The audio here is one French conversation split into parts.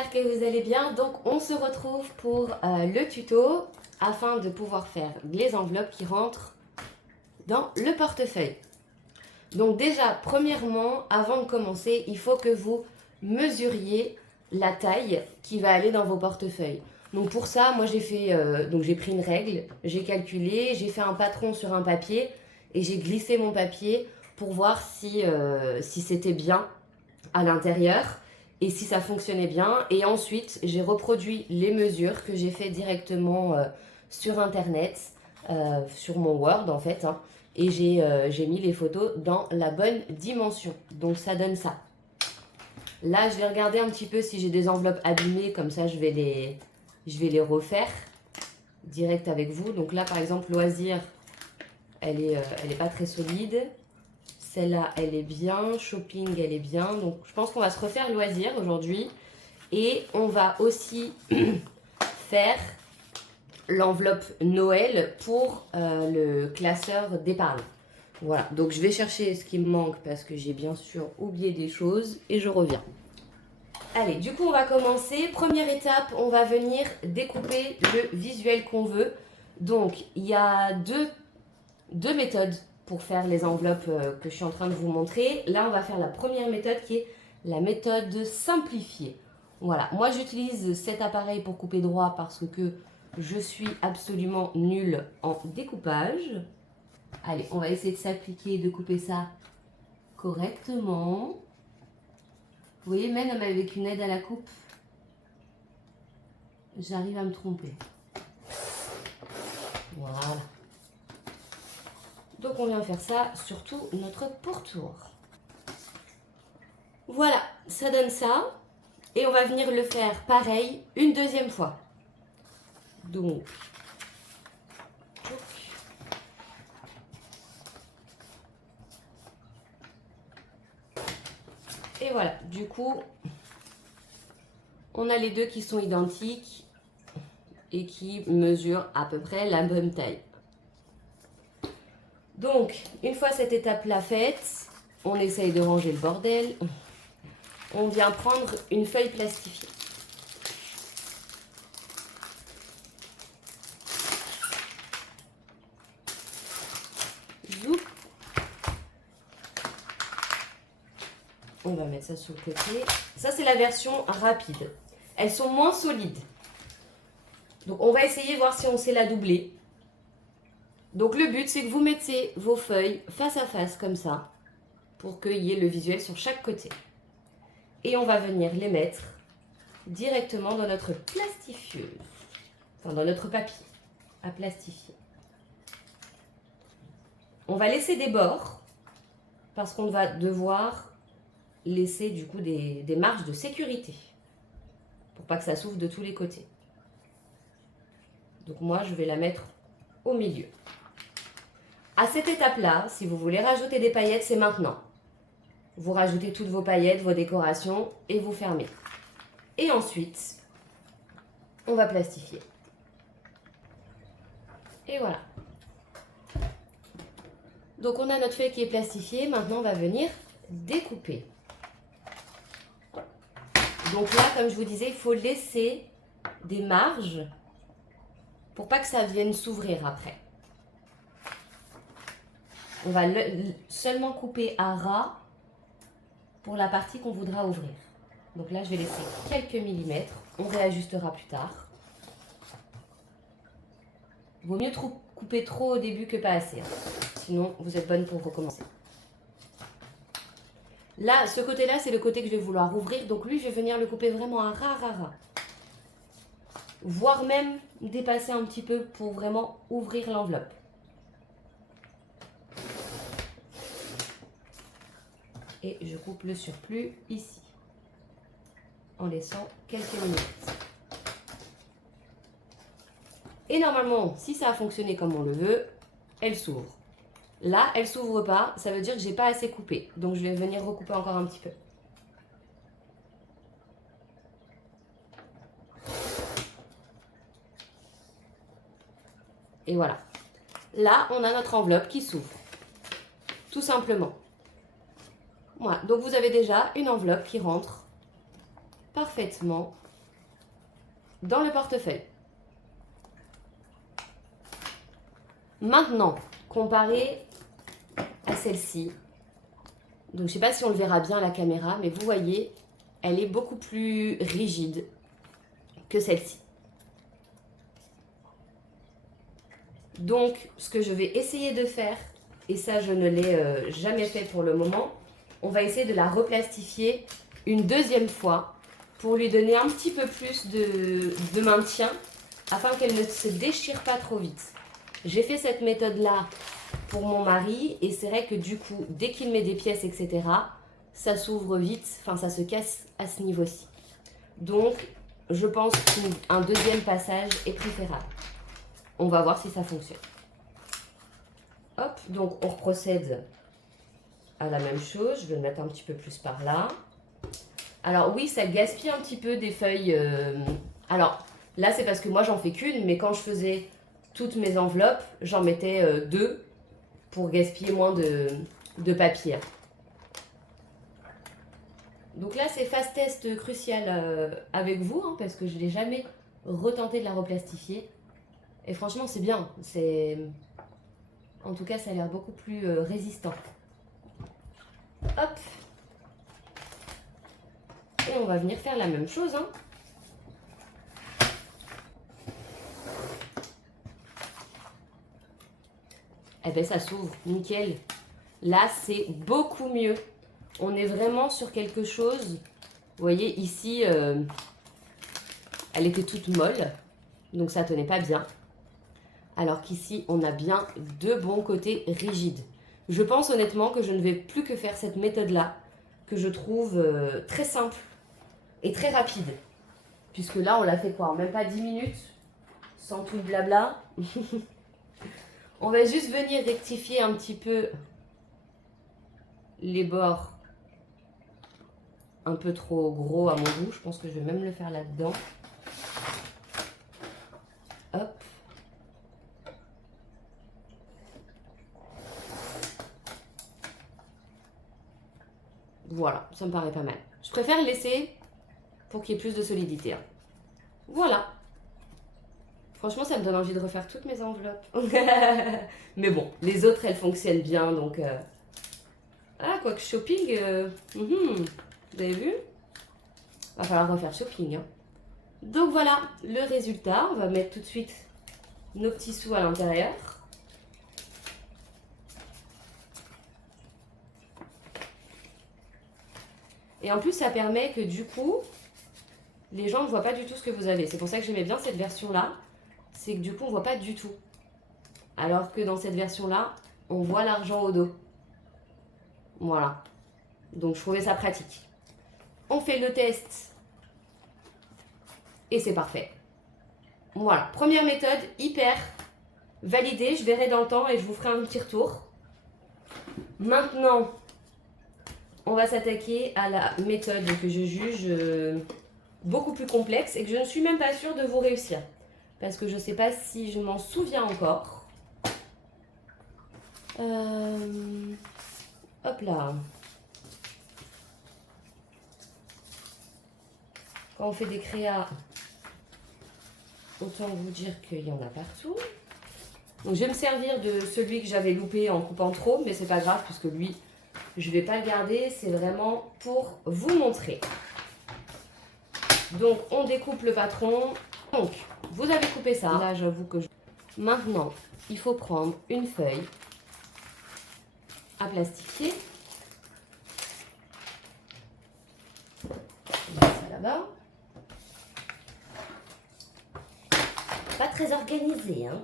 j'espère que vous allez bien. Donc on se retrouve pour le tuto afin de pouvoir faire les enveloppes qui rentrent dans le portefeuille. Donc déjà, premièrement, avant de commencer, il faut que vous mesuriez la taille qui va aller dans vos portefeuilles. Donc pour ça, moi j'ai pris une règle, j'ai calculé, j'ai fait un patron sur un papier et j'ai glissé mon papier pour voir si c'était bien à l'intérieur et si ça fonctionnait bien. Et ensuite, j'ai reproduit les mesures que j'ai fait directement sur Internet, sur mon Word en fait, hein, et j'ai mis les photos dans la bonne dimension. Donc ça donne ça. Là, je vais regarder un petit peu si j'ai des enveloppes abîmées, comme ça je vais les refaire direct avec vous. Donc là, par exemple, loisir, elle est pas très solide. Celle-là, elle est bien. Shopping, elle est bien. Donc, je pense qu'on va se refaire loisir aujourd'hui. Et on va aussi faire l'enveloppe Noël pour le classeur d'épargne. Voilà. Donc, je vais chercher ce qui me manque parce que j'ai bien sûr oublié des choses. Et je reviens. Allez, du coup, on va commencer. Première étape, on va venir découper le visuel qu'on veut. Donc, il y a deux méthodes pour faire les enveloppes que je suis en train de vous montrer. Là, on va faire la première méthode qui est la méthode simplifiée. Voilà, moi j'utilise cet appareil pour couper droit parce que je suis absolument nulle en découpage. Allez, on va essayer de s'appliquer, de couper ça correctement. Vous voyez, même avec une aide à la coupe, j'arrive à me tromper. Voilà. Donc on vient faire ça sur tout notre pourtour. Voilà, ça donne ça. Et on va venir le faire pareil une deuxième fois. Donc, et voilà, du coup, on a les deux qui sont identiques et qui mesurent à peu près la bonne taille. Donc, une fois cette étape-là faite, on essaye de ranger le bordel. On vient prendre une feuille plastifiée. Zoup. On va mettre ça sur le côté. Ça, c'est la version rapide. Elles sont moins solides. Donc, on va essayer de voir si on sait la doubler. Donc, le but, c'est que vous mettez vos feuilles face à face, comme ça, pour qu'il y ait le visuel sur chaque côté. Et on va venir les mettre directement dans notre plastifieuse. Enfin, dans notre papier à plastifier. On va laisser des bords, parce qu'on va devoir laisser du coup des marges de sécurité. Pour pas que ça s'ouvre de tous les côtés. Donc moi, je vais la mettre au milieu. À cette étape-là, si vous voulez rajouter des paillettes, c'est maintenant. Vous rajoutez toutes vos paillettes, vos décorations et vous fermez. Et ensuite, on va plastifier. Et voilà. Donc on a notre feuille qui est plastifiée. Maintenant, on va venir découper. Donc là, comme je vous disais, il faut laisser des marges pour pas que ça vienne s'ouvrir après. On va seulement couper à ras pour la partie qu'on voudra ouvrir. Donc là, je vais laisser quelques millimètres. On réajustera plus tard. Vaut mieux couper trop au début que pas assez. Sinon, vous êtes bonne pour recommencer. Là, ce côté-là, c'est le côté que je vais vouloir ouvrir. Donc lui, je vais venir le couper vraiment à ras. Voire même dépasser un petit peu pour vraiment ouvrir l'enveloppe. Et je coupe le surplus ici, en laissant quelques minutes. Et normalement, si ça a fonctionné comme on le veut, elle s'ouvre. Là, elle ne s'ouvre pas, ça veut dire que je n'ai pas assez coupé. Donc je vais venir recouper encore un petit peu. Et voilà. Là, on a notre enveloppe qui s'ouvre. Tout simplement. Voilà, donc vous avez déjà une enveloppe qui rentre parfaitement dans le portefeuille. Maintenant, comparé à celle-ci, donc je ne sais pas si on le verra bien à la caméra, mais vous voyez, elle est beaucoup plus rigide que celle-ci. Donc, ce que je vais essayer de faire, et ça je ne l'ai jamais fait pour le moment, on va essayer de la replastifier une deuxième fois pour lui donner un petit peu plus de maintien afin qu'elle ne se déchire pas trop vite. J'ai fait cette méthode-là pour mon mari et c'est vrai que du coup, dès qu'il met des pièces, etc., ça s'ouvre vite, enfin ça se casse à ce niveau-ci. Donc, je pense qu'un deuxième passage est préférable. On va voir si ça fonctionne. Hop, donc on reprocède à la même chose. Je vais le mettre un petit peu plus par là. Alors oui, ça gaspille un petit peu des feuilles. Alors là, c'est parce que moi, j'en fais qu'une, mais quand je faisais toutes mes enveloppes, j'en mettais deux pour gaspiller moins de papier. Donc là, c'est phase test crucial avec vous, hein, parce que je n'ai jamais retenté de la replastifier. Et franchement, c'est bien. En tout cas, ça a l'air beaucoup plus résistant. Hop. Et on va venir faire la même chose, hein. Eh bien, ça s'ouvre, nickel. Là, c'est beaucoup mieux. On est vraiment sur quelque chose. Vous voyez, ici, elle était toute molle. Donc, ça tenait pas bien. Alors qu'ici, on a bien deux bons côtés rigides. Je pense honnêtement que je ne vais plus que faire cette méthode-là, que je trouve très simple et très rapide. Puisque là, on l'a fait quoi? En même pas 10 minutes, sans tout le blabla. On va juste venir rectifier un petit peu les bords un peu trop gros à mon goût. Je pense que je vais même le faire là-dedans. Hop. Voilà, ça me paraît pas mal. Je préfère le laisser pour qu'il y ait plus de solidité, hein. Voilà. Franchement, ça me donne envie de refaire toutes mes enveloppes. Mais bon, les autres, elles fonctionnent bien, donc... Ah, quoique shopping... Vous avez vu? Va falloir refaire shopping, hein. Donc voilà, le résultat. On va mettre tout de suite nos petits sous à l'intérieur. Et en plus, ça permet que du coup, les gens ne voient pas du tout ce que vous avez. C'est pour ça que j'aimais bien cette version-là. C'est que du coup, on ne voit pas du tout. Alors que dans cette version-là, on voit l'argent au dos. Voilà. Donc, je trouvais ça pratique. On fait le test. Et c'est parfait. Voilà. Première méthode, hyper validée. Je verrai dans le temps et je vous ferai un petit retour. Maintenant, on va s'attaquer à la méthode que je juge beaucoup plus complexe et que je ne suis même pas sûre de vous réussir. Parce que je ne sais pas si je m'en souviens encore. Hop là. Quand on fait des créas, autant vous dire qu'il y en a partout. Donc je vais me servir de celui que j'avais loupé en coupant trop, mais c'est pas grave puisque lui, je ne vais pas le garder. C'est vraiment pour vous montrer. Donc on découpe le patron. Donc vous avez coupé ça. Là j'avoue que maintenant il faut prendre une feuille à plastifier. On met ça là-bas. Pas très organisé, hein.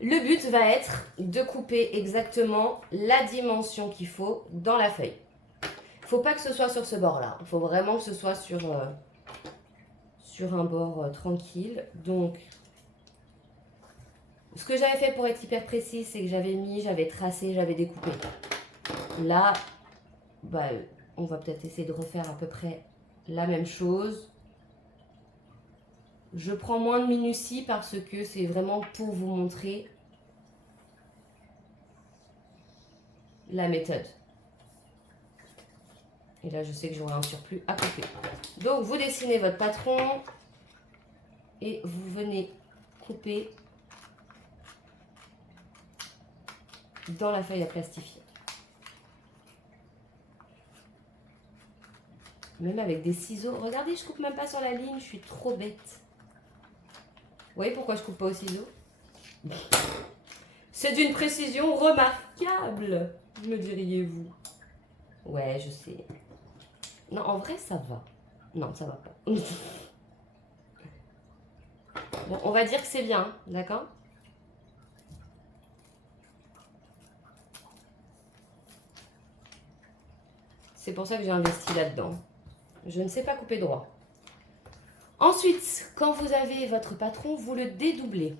Le but va être de couper exactement la dimension qu'il faut dans la feuille. Il ne faut pas que ce soit sur ce bord-là. Il faut vraiment que ce soit sur un bord tranquille. Donc, ce que j'avais fait pour être hyper précis, c'est que j'avais tracé, j'avais découpé. Là, bah, on va peut-être essayer de refaire à peu près la même chose. Je prends moins de minutie parce que c'est vraiment pour vous montrer la méthode. Et là, je sais que j'aurai un surplus à couper. Donc, vous dessinez votre patron. et vous venez couper dans la feuille à plastifier. Même avec des ciseaux. Regardez, je coupe même pas sur la ligne, je suis trop bête. Vous voyez pourquoi je coupe pas au ciseau? C'est d'une précision remarquable, me diriez-vous. Ouais, je sais. Non, en vrai, ça va. Non, ça va pas. Bon, on va dire que c'est bien, d'accord? C'est pour ça que j'ai investi là-dedans. Je ne sais pas couper droit. Ensuite, quand vous avez votre patron, vous le dédoublez.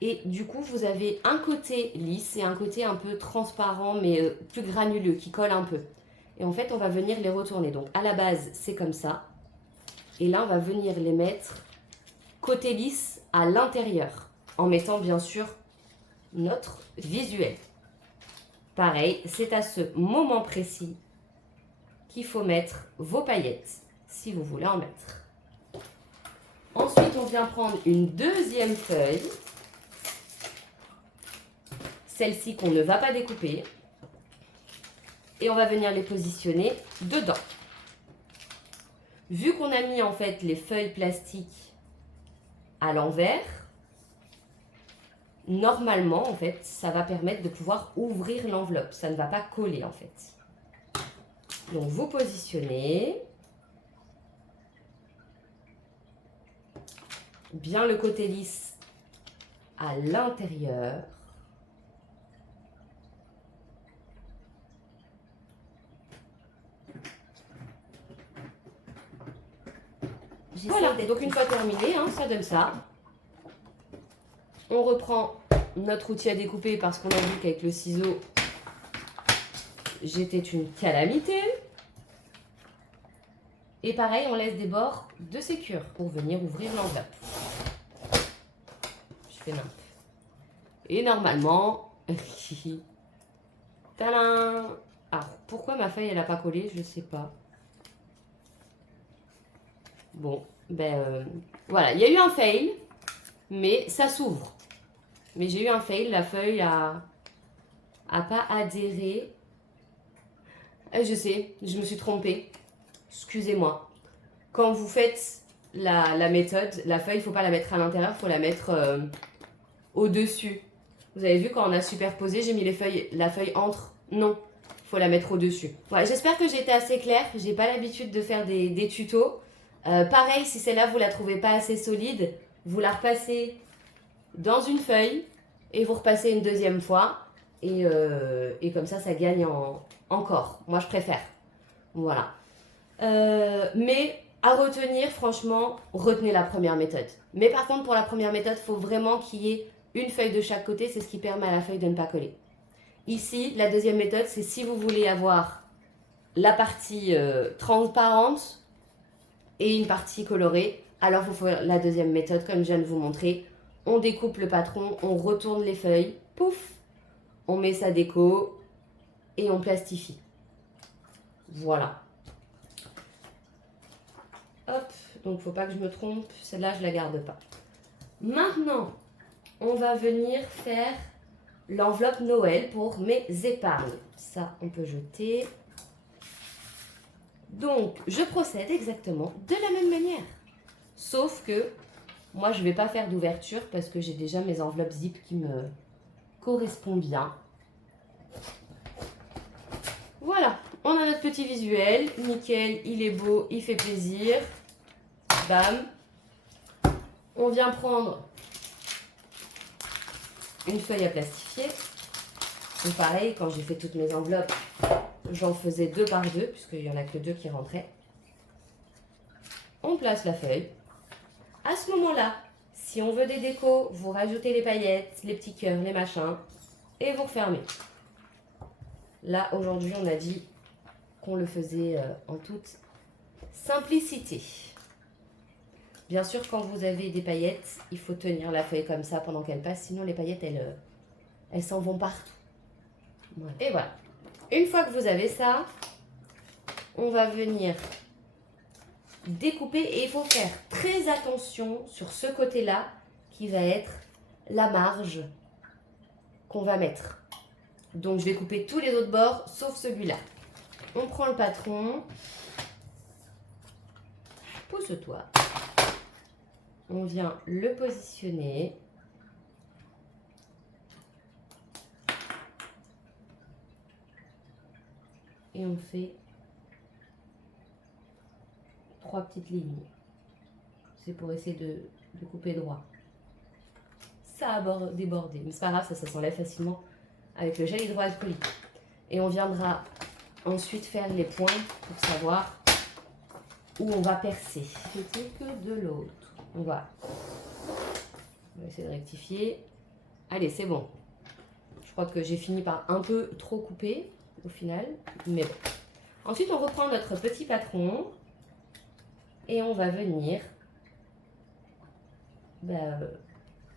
Et du coup, vous avez un côté lisse et un côté un peu transparent, mais plus granuleux, qui colle un peu. Et en fait, on va venir les retourner. Donc, à la base, c'est comme ça. Et là, on va venir les mettre côté lisse à l'intérieur, en mettant bien sûr notre visuel. Pareil, c'est à ce moment précis qu'il faut mettre vos paillettes, si vous voulez en mettre. Ensuite, on vient prendre une deuxième feuille. Celle-ci qu'on ne va pas découper. Et on va venir les positionner dedans. Vu qu'on a mis en fait les feuilles plastiques à l'envers, normalement en fait, ça va permettre de pouvoir ouvrir l'enveloppe. Ça ne va pas coller en fait. Donc vous positionnez bien le côté lisse à l'intérieur. Voilà, donc une fois terminé, hein, ça donne ça. On reprend notre outil à découper parce qu'on a vu qu'avec le ciseau, j'étais une calamité. Et pareil, on laisse des bords de sécure pour venir ouvrir l'enveloppe. Je fais n'importe. Et normalement, tadam! Alors, pourquoi ma feuille elle n'a pas collé, je ne sais pas. Bon, ben voilà, il y a eu un fail, mais ça s'ouvre. Mais j'ai eu un fail, la feuille a pas adhéré. Je sais, je me suis trompée. Excusez-moi. Quand vous faites la méthode, la feuille, il ne faut pas la mettre à l'intérieur, il faut la mettre au-dessus. Vous avez vu, quand on a superposé, j'ai mis la feuille entre. Non, il faut la mettre au-dessus. Voilà, j'espère que j'ai été assez claire. Je n'ai pas l'habitude de faire des tutos. Pareil, si celle-là, vous ne la trouvez pas assez solide, vous la repassez dans une feuille et vous repassez une deuxième fois. Et comme ça gagne encore. Moi, je préfère. Voilà. Mais à retenir, franchement, retenez la première méthode. Mais par contre, pour la première méthode, il faut vraiment qu'il y ait une feuille de chaque côté. C'est ce qui permet à la feuille de ne pas coller. Ici, la deuxième méthode, c'est si vous voulez avoir la partie transparente et une partie colorée, alors il faut faire la deuxième méthode comme je viens de vous montrer. On découpe le patron, on retourne les feuilles, pouf, on met sa déco et on plastifie. Voilà. Hop, donc faut pas que je me trompe, celle-là je la garde pas. Maintenant, on va venir faire l'enveloppe Noël pour mes épargnes. Ça, on peut jeter. Donc, je procède exactement de la même manière. Sauf que moi, je ne vais pas faire d'ouverture parce que j'ai déjà mes enveloppes zip qui me correspondent bien. Voilà, on a notre petit visuel. Nickel, il est beau, il fait plaisir. Bam. On vient prendre une feuille à plastifier. Donc pareil, quand j'ai fait toutes mes enveloppes, j'en faisais 2 par 2, puisqu'il n'y en a que 2 qui rentraient. On place la feuille. À ce moment-là, si on veut des décos, vous rajoutez les paillettes, les petits cœurs, les machins, et vous refermez. Là, aujourd'hui, on a dit qu'on le faisait en toute simplicité. Bien sûr, quand vous avez des paillettes, il faut tenir la feuille comme ça pendant qu'elle passe, sinon les paillettes, elles s'en vont partout. Voilà. Et voilà. Une fois que vous avez ça, on va venir découper et il faut faire très attention sur ce côté-là qui va être la marge qu'on va mettre. Donc je vais couper tous les autres bords sauf celui-là. On prend le patron. Pousse-toi. On vient le positionner. Et on fait 3 petites lignes. C'est pour essayer de couper droit. Ça a débordé, mais c'est pas grave, ça s'enlève facilement avec le gel hydroalcoolique. Et on viendra ensuite faire les points pour savoir où on va percer. C'était que de l'autre. On va essayer de rectifier. Allez, c'est bon. Je crois que j'ai fini par un peu trop couper au final, mais bon. Ensuite, on reprend notre petit patron et on va venir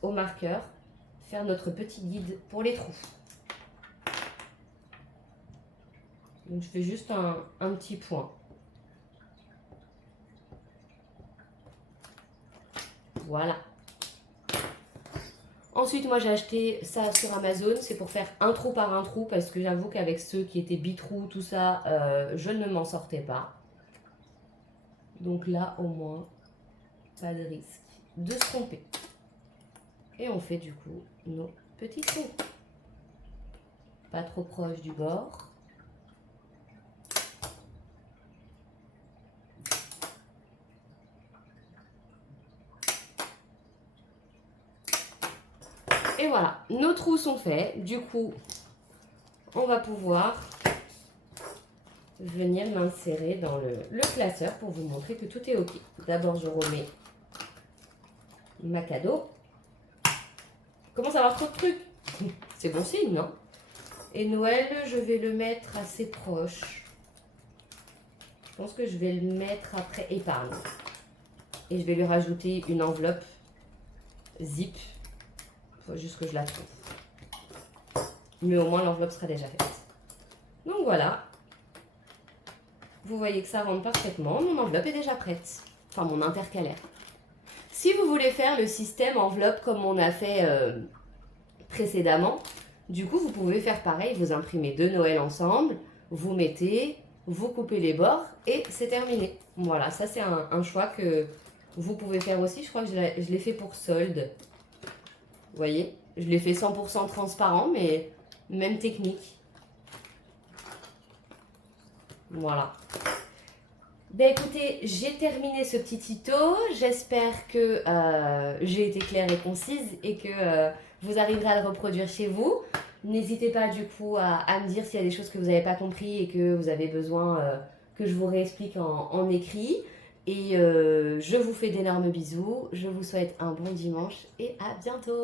au marqueur faire notre petit guide pour les trous. Donc, je fais juste un petit point. Voilà. Ensuite, moi, j'ai acheté ça sur Amazon. C'est pour faire un trou par un trou parce que j'avoue qu'avec ceux qui étaient bitrous, tout ça, je ne m'en sortais pas. Donc là, au moins, pas de risque de se tromper. Et on fait du coup nos petits trous. Pas trop proche du bord. Et voilà, nos trous sont faits. Du coup, on va pouvoir venir l'insérer dans le classeur pour vous montrer que tout est OK. D'abord, je remets ma cadeau. Commence à avoir trop de trucs. C'est bon signe, non? Et Noël, je vais le mettre assez proche. Je pense que je vais le mettre après épargne. Et je vais lui rajouter une enveloppe zip. Il faut juste que je la trouve. Mais au moins, l'enveloppe sera déjà faite. Donc voilà. Vous voyez que ça rentre parfaitement. Mon enveloppe est déjà prête. Enfin, mon intercalaire. Si vous voulez faire le système enveloppe comme on a fait précédemment, du coup, vous pouvez faire pareil. Vous imprimez 2 Noël ensemble. Vous mettez, vous coupez les bords et c'est terminé. Voilà, ça c'est un choix que vous pouvez faire aussi. Je crois que je l'ai fait pour solde. Vous voyez, je l'ai fait 100% transparent, mais même technique. Voilà. Ben écoutez, j'ai terminé ce petit tuto. J'espère que j'ai été claire et concise et que vous arriverez à le reproduire chez vous. N'hésitez pas du coup à me dire s'il y a des choses que vous n'avez pas compris et que vous avez besoin que je vous réexplique en écrit. Et je vous fais d'énormes bisous. Je vous souhaite un bon dimanche et à bientôt.